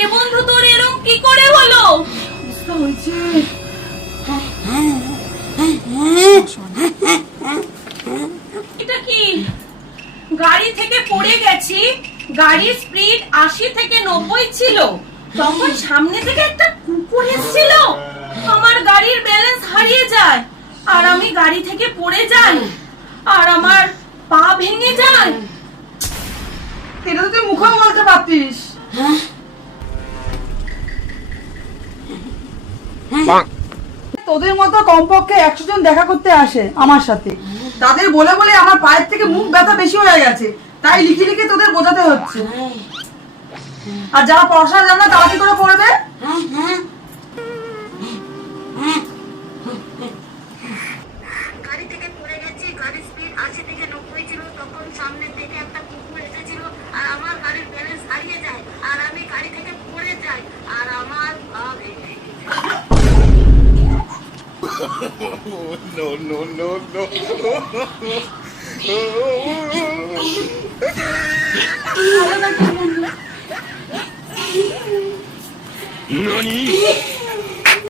এ বন্ধু তোর এরকম কি করে হলো? হয়েছে এটা কি? গাড়ি থেকে পড়ে গেছি, গাড়ির স্পিড 80 থেকে 90 ছিল, তখন সামনে থেকে একটা কুকুর এসেছিল, আমার গাড়ির ব্যালেন্স হারিয়ে যায় আর আমি গাড়ি থেকে পড়ে যাই আর আমার পা ভেঙে যায়। এটা তো তুই মুখেও বলতে পারতিস। তোদের মতো কমপক্ষে 100 জন দেখা করতে আসে আমার সাথে, তাদের বলে বলে আমার পায়ের থেকে মুখ ব্যথা বেশি হয়ে গেছে, তাই লিখে লিখে তোদের বোঝাতে হচ্ছে। আর যারা পড়াশোনা জানে না তারা কি করে পড়বে? গাড়ি থেকে পড়ে গেছি, গাড়ির স্পিড 80 থেকে 90 ছিল, তখন সামনে থেকে একটা কুকুর এসেছিল আর আমার গাড়ির ব্যালেন্স হারিয়ে যায় আর আমি গাড়ি থেকে পড়ে যাই আর আমার পা ভেঙে যায়। No, no, no, no. NANI?